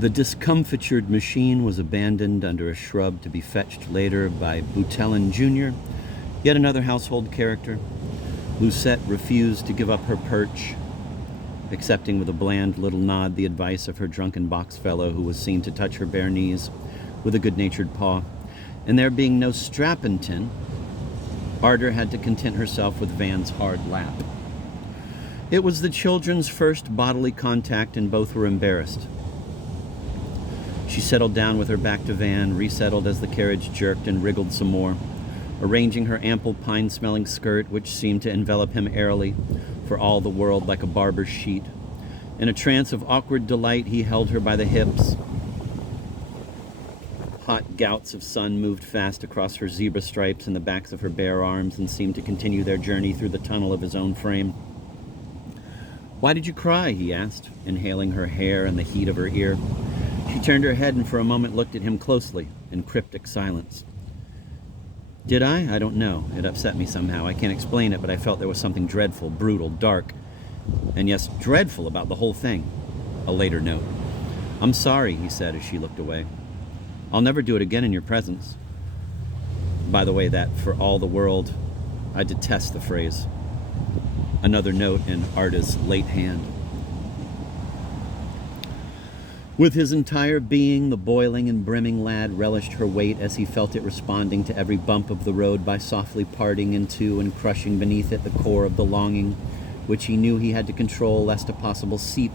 The discomfitured machine was abandoned under a shrub to be fetched later by Boutelin Jr., yet another household character. Lucette refused to give up her perch, accepting with a bland little nod the advice of her drunken box fellow, who was seen to touch her bare knees with a good-natured paw. And there being no strappington, Ardor had to content herself with Van's hard lap. It was the children's first bodily contact, and both were embarrassed. She settled down with her back to Van, resettled as the carriage jerked and wriggled some more, arranging her ample pine-smelling skirt, which seemed to envelop him airily, for all the world like a barber's sheet. In a trance of awkward delight, he held her by the hips. Hot gouts of sun moved fast across her zebra stripes and the backs of her bare arms and seemed to continue their journey through the tunnel of his own frame. "Why did you cry?" he asked, inhaling her hair and the heat of her ear. She turned her head and for a moment looked at him closely, in cryptic silence. "Did I? I don't know. It upset me somehow. I can't explain it, but I felt there was something dreadful, brutal, dark, and yes, dreadful about the whole thing." A later note. "I'm sorry," he said as she looked away. "I'll never do it again in your presence." By the way, that "for all the world," I detest the phrase. Another note in Arda's late hand. With his entire being, the boiling and brimming lad relished her weight as he felt it responding to every bump of the road by softly parting in two and crushing beneath it the core of the longing, which he knew he had to control lest a possible seep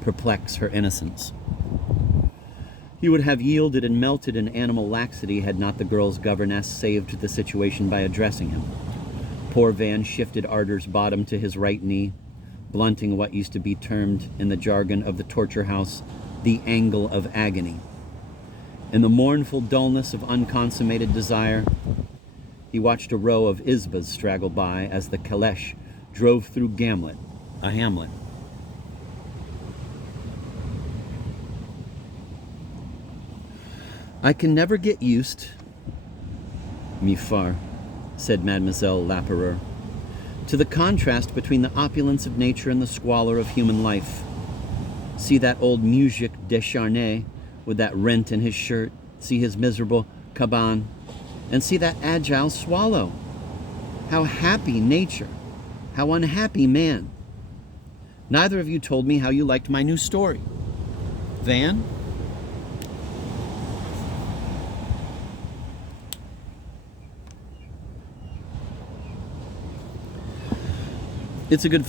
perplex her innocence. He would have yielded and melted in animal laxity had not the girl's governess saved the situation by addressing him. Poor Van shifted Ardor's bottom to his right knee, blunting what used to be termed in the jargon of the torture house the angle of agony. In the mournful dullness of unconsummated desire, he watched a row of isbas straggle by as the caleche drove through Gamlet, a hamlet. "I can never get used, mi far," said Mademoiselle Lapereur, "to the contrast between the opulence of nature and the squalor of human life. See that old Mujik Descharnay with that rent in his shirt. See his miserable caban. And see that agile swallow. How happy nature. How unhappy man. Neither of you told me how you liked my new story. Van?" It's a good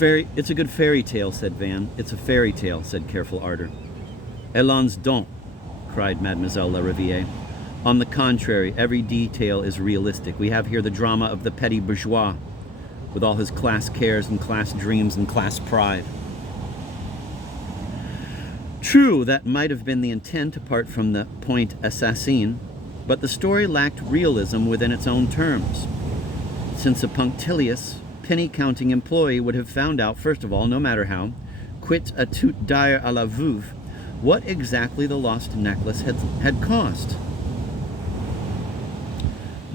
fairy tale, said Van. "It's a fairy tale," said careful Ardor. "Allons donc," cried Mademoiselle Lariviere. "On the contrary, every detail is realistic. We have here the drama of the petty bourgeois, with all his class cares and class dreams and class pride." True, that might have been the intent apart from the point assassin, but the story lacked realism within its own terms, since a punctilious, penny-counting employee would have found out, first of all, no matter how, quit à tout dire à la veuve, what exactly the lost necklace had cost.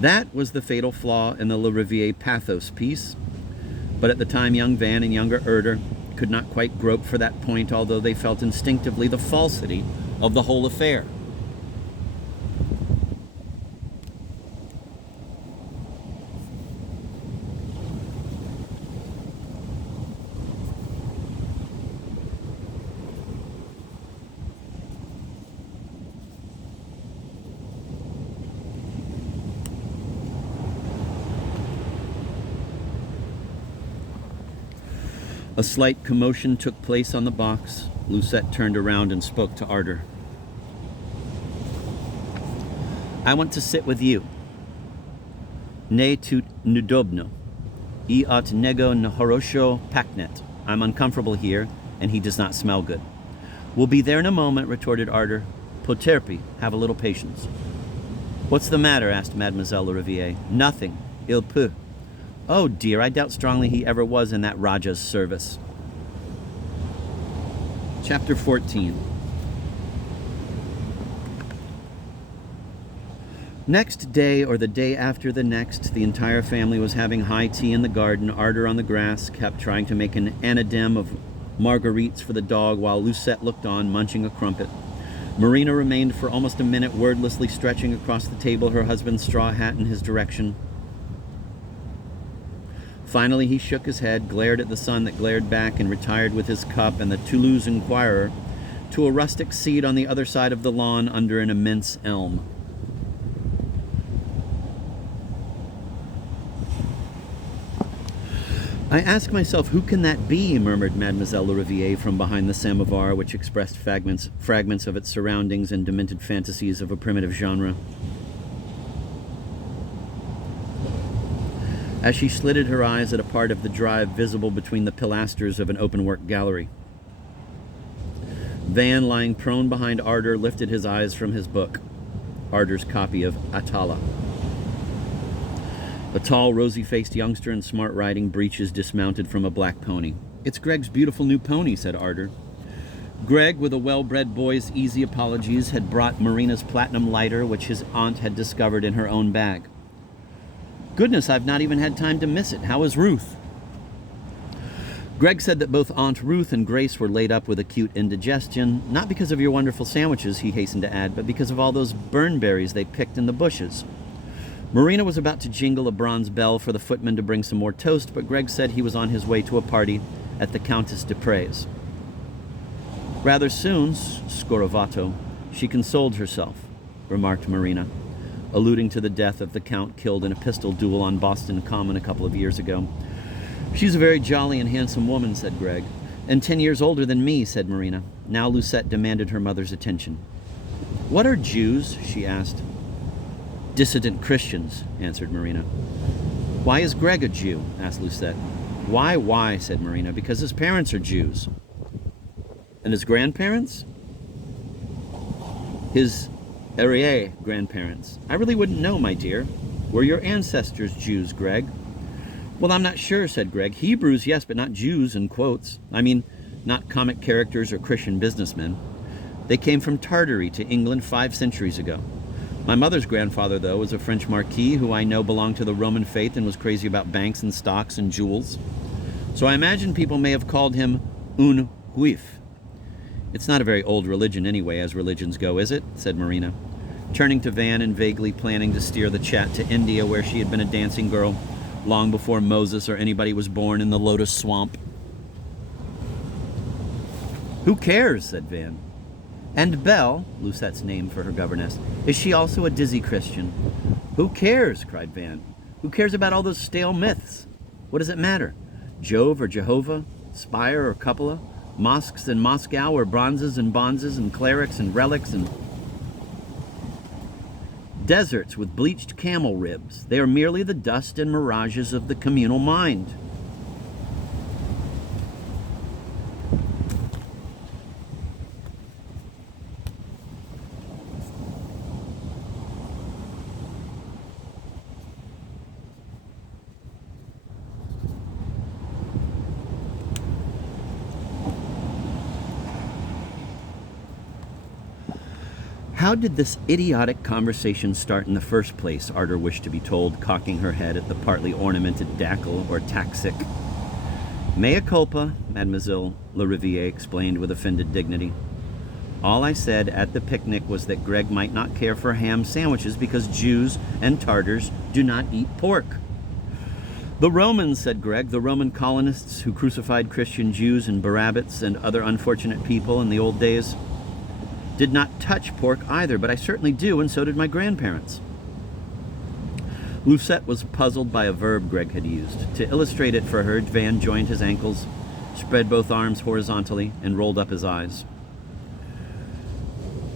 That was the fatal flaw in the Lariviere pathos piece, but at the time young Van and younger Ardor could not quite grope for that point, although they felt instinctively the falsity of the whole affair. A slight commotion took place on the box. Lucette turned around and spoke to Ardor. "I want to sit with you. Ne tout nudobno. I at nego nahorosho paknet. I'm uncomfortable here, and he does not smell good." "We'll be there in a moment," retorted Ardor. "Poterpi, have a little patience." "What's the matter?" asked Mademoiselle Lariviere. "Nothing. Il peut." "Oh dear, I doubt strongly he ever was in that Raja's service." Chapter 14. Next day, or the day after the next, the entire family was having high tea in the garden. Ardor on the grass kept trying to make an anadem of marguerites for the dog, while Lucette looked on, munching a crumpet. Marina remained for almost a minute, wordlessly stretching across the table, her husband's straw hat in his direction. Finally, he shook his head, glared at the sun that glared back, and retired with his cup and the Toulouse Inquirer to a rustic seat on the other side of the lawn under an immense elm. "I ask myself, who can that be?" murmured Mademoiselle Lariviere from behind the samovar, which expressed fragments of its surroundings and demented fantasies of a primitive genre. As she slitted her eyes at a part of the drive visible between the pilasters of an open-work gallery. Van, lying prone behind Ardor, lifted his eyes from his book, Ardor's copy of Atala. A tall, rosy-faced youngster in smart riding breeches dismounted from a black pony. "It's Greg's beautiful new pony," said Ardor. Greg, with a well-bred boy's easy apologies, had brought Marina's platinum lighter, which his aunt had discovered in her own bag. "Goodness, I've not even had time to miss it. How is Ruth?" Greg said that both Aunt Ruth and Grace were laid up with acute indigestion, not because of your wonderful sandwiches, he hastened to add, but because of all those burnberries they picked in the bushes. Marina was about to jingle a bronze bell for the footman to bring some more toast, but Greg said he was on his way to a party at the Countess de Pray's. "Rather soon, Scorovato, she consoled herself," remarked Marina, alluding to the death of the Count killed in a pistol duel on Boston Common a couple of years ago. "She's a very jolly and handsome woman," said Greg. "And 10 years older than me," said Marina. Now Lucette demanded her mother's attention. "What are Jews?" she asked. "Dissident Christians," answered Marina. "Why is Greg a Jew?" asked Lucette. Why, said Marina, "because his parents are Jews." "And his grandparents?" "His arrière-grandparents. I really wouldn't know, my dear. Were your ancestors Jews, Greg?" "Well, I'm not sure," said Greg. "Hebrews, yes, but not Jews, in quotes. I mean, not comic characters or Christian businessmen. They came from Tartary to England 5 centuries ago. My mother's grandfather, though, was a French marquis who I know belonged to the Roman faith and was crazy about banks and stocks and jewels. So I imagine people may have called him un juif. It's not a very old religion anyway, as religions go, is it?" said Marina, turning to Van and vaguely planning to steer the chat to India, where she had been a dancing girl long before Moses or anybody was born in the Lotus Swamp. "Who cares?" said Van. "And Belle," Lucette's name for her governess, "is she also a dizzy Christian?" "Who cares?" cried Van. "Who cares about all those stale myths? What does it matter? Jove or Jehovah? Spire or cupola? Mosques in Moscow or bronzes and bonzes and clerics and relics and deserts with bleached camel ribs. They are merely the dust and mirages of the communal mind." "How did this idiotic conversation start in the first place?" Ardor wished to be told, cocking her head at the partly ornamented dactyl or taxic. "Mea culpa," Mademoiselle Lariviere explained with offended dignity. "All I said at the picnic was that Greg might not care for ham sandwiches because Jews and Tartars do not eat pork." "The Romans," said Greg, "the Roman colonists who crucified Christian Jews and Barabbas and other unfortunate people in the old days, did not touch pork either, but I certainly do, and so did my grandparents." Lucette was puzzled by a verb Greg had used. To illustrate it for her, Van joined his ankles, spread both arms horizontally, and rolled up his eyes.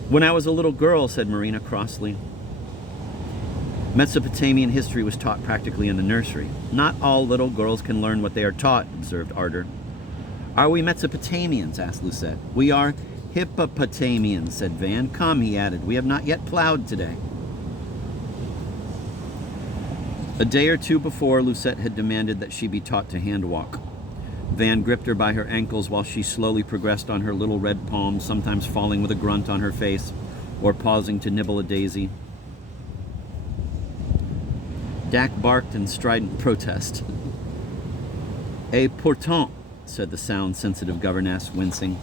"When I was a little girl," said Marina crossly. "Mesopotamian history was taught practically in the nursery." "Not all little girls can learn what they are taught," observed Ardor. "Are we Mesopotamians?" asked Lucette. "We are Hippopotamians," said Van. "Come," he added, "we have not yet plowed today." A day or two before, Lucette had demanded that she be taught to hand walk. Van gripped her by her ankles while she slowly progressed on her little red palm, sometimes falling with a grunt on her face or pausing to nibble a daisy. Dak barked in strident protest. "Et pourtant," said the sound-sensitive governess, wincing.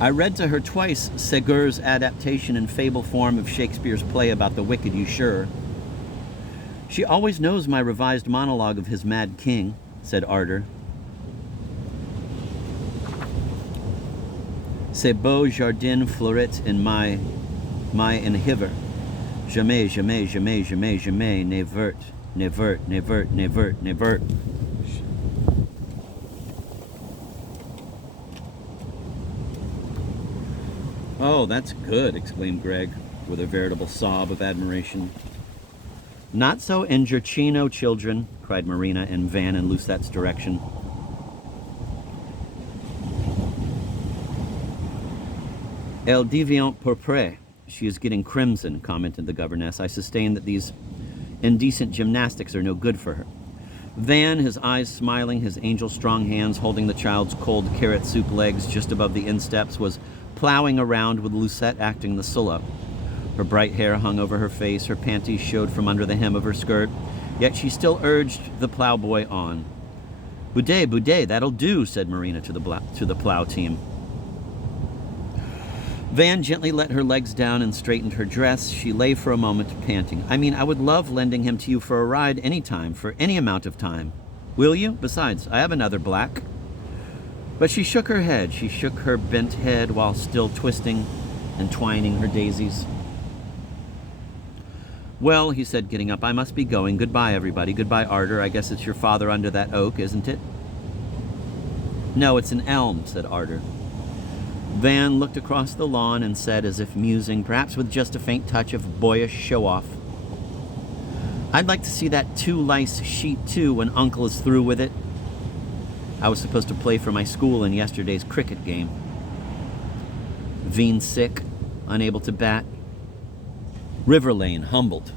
I read to her twice Segur's adaptation in fable form of Shakespeare's play about the wicked usurer. She always knows my revised monologue of his mad king, said Arder. Ce beau jardin fleurit in my in hiver. Jamais, jamais, jamais, jamais, jamais, ne vert, ne vert, ne vert, ne vert, ne vert. Oh, that's good, exclaimed Greg, with a veritable sob of admiration. Not so Ingercino, children, cried Marina in Van and Lucette's direction. Elle devient pourpre. She is getting crimson, commented the governess. I sustain that these indecent gymnastics are no good for her. Van, his eyes smiling, his angel-strong hands holding the child's cold carrot soup legs just above the insteps, was plowing around with Lucette acting the Sulla. Her bright hair hung over her face, her panties showed from under the hem of her skirt, yet she still urged the plowboy on. Boudet, Boudet, that'll do, said Marina to the plow team. Van gently let her legs down and straightened her dress. She lay for a moment, panting. I mean, I would love lending him to you for a ride any time, for any amount of time. Will you? Besides, I have another black. But she shook her head. She shook her bent head while still twisting and twining her daisies. Well, he said, getting up, I must be going. Goodbye, everybody. Goodbye, Arder. I guess it's your father under that oak, isn't it? No, it's an elm, said Arder. Van looked across the lawn and said, as if musing, perhaps with just a faint touch of boyish show-off, I'd like to see that two-lice sheet, too, when Uncle is through with it. I was supposed to play for my school in yesterday's cricket game. Veen sick, unable to bat. River Lane humbled.